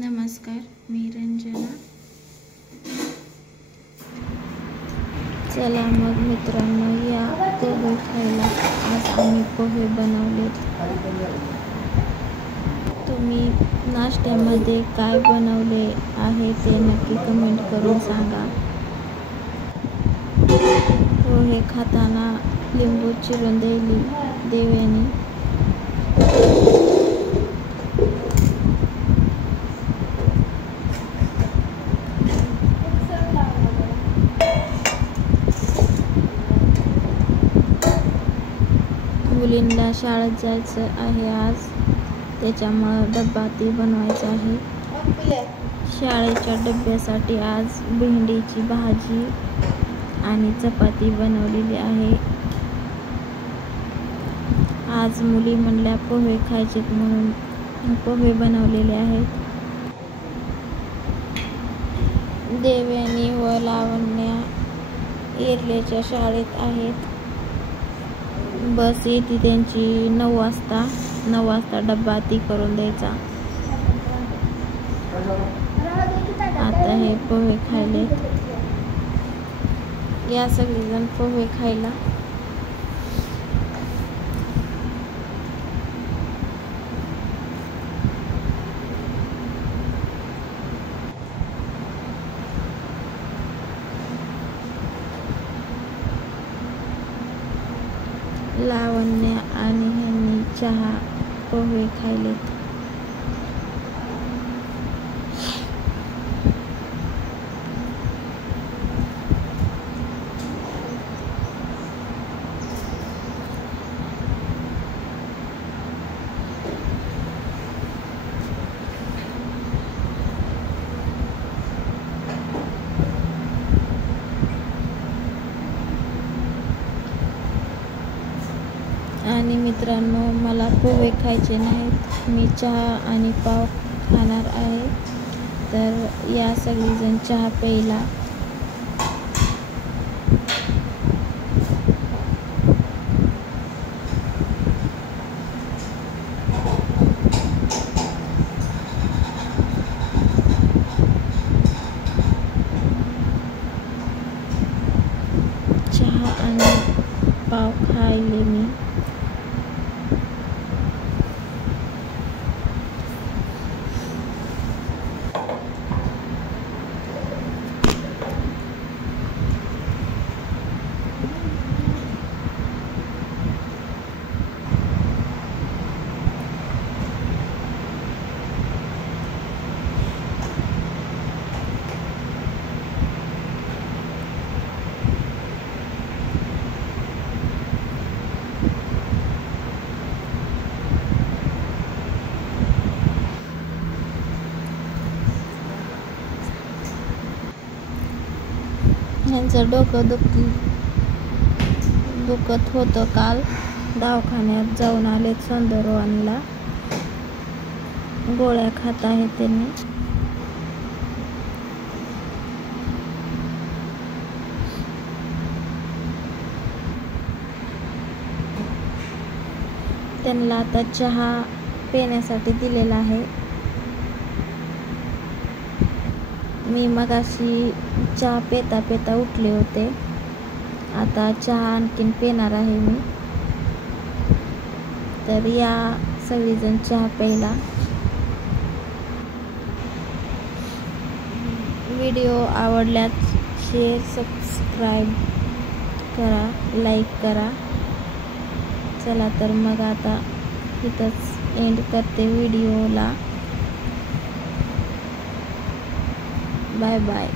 नमस्कार, मी रंजना. चला मग मित्रांनो, या पोहे खायला. आज आम्ही पोहे बनवलेत. तुम्ही नाश्त्यामध्ये काय बनवले आहे ते नक्की कमेंट करून सांगा. पोहे खाताना लिंबू चिरून दिली देवेनी. मुलींना शाळेत जायचं आहे आज, त्याच्यामुळं डब्बा ती बनवायचा आहे. शाळेच्या डब्यासाठी आज भेंडीची भाजी आणि चपाती बनवलेली आहे. आज मुली म्हणल्या पोहे खायचेत म्हणून पोहे बनवलेले आहेत. देवयानी व लावण्या एरलेच्या शाळेत आहेत. बस येते त्यांची 9 वाजता. 9 वाजता डब्बा ती करून द्यायचा. आता हे पोहे खायले. या सगळेजण पोहे खायला. लावण्य आणि ह्यांनी चहा पोहे खायलेत. आणि मित्रांनो, मला पोहे खायचे नाहीत, मी चहा आणि पाव खाणार आहे. तर या सगळीजण चहा प्यायला. चहा आणि पाव खायले मी. ह्यांचं डोकं दुखत होतं काल. दवाखान्यात जाऊन आले सौंदर्यवानला. गोळ्या खात आहेत त्यांनी. त्यांना आता चहा पिण्यासाठी दिलेला आहे. मी मगाशी चहा पेता पेता उठले होते. आता चहा आणखीन पिणार आहे मी. तर या सगळीजण चहा प्यायला. व्हिडिओ आवडल्यास शेअर सबस्क्राईब करा, लाईक करा. चला तर मग आता इथंच एंड करते व्हिडिओला. Bye bye.